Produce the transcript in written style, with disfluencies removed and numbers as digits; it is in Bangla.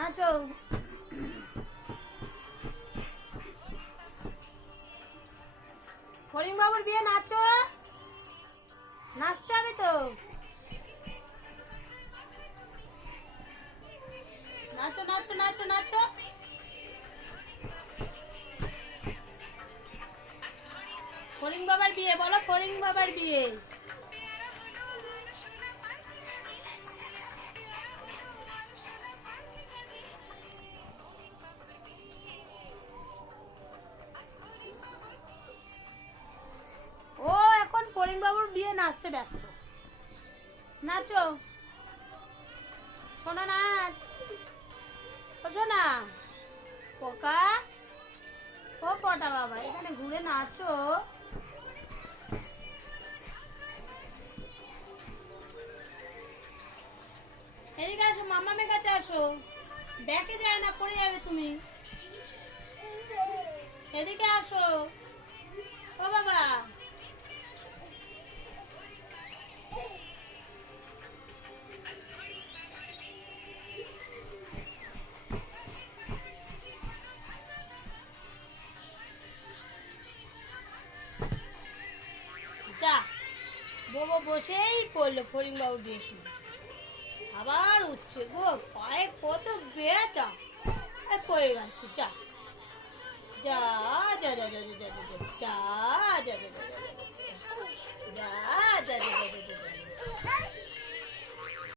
নাচো। ফরিং বাবুর বিয়ে, নাচো, নাচতে হবে তো। নাচো নাচো নাচো নাচো। ফরিং বাবার বিয়ে, বলো ফরিং বাবার বিয়ে। ও এখন ফরিং বাবুর বিয়ে নাচতে ব্যস্ত। নাচো সোনা, নাচ। ও সোনা, পোকা, ও পটা বাবা, এখানে ঘুরে নাচো। এদিকে আসো, মামামের কাছে আসো। ব্যাকে যায় না, পড়ে যাবে তুমি। এদিকে আসো। ও বাবা, যা। বউ বসেই পড়লো ফরিং বাবু বিয়ে শুরু। আবার উঠছে গো, পায়ে কত ব্যথা। পড়ে গেছে। যা যা যা যা যা যা যা যা যা যা যা যা যা যা যা যা যা যা।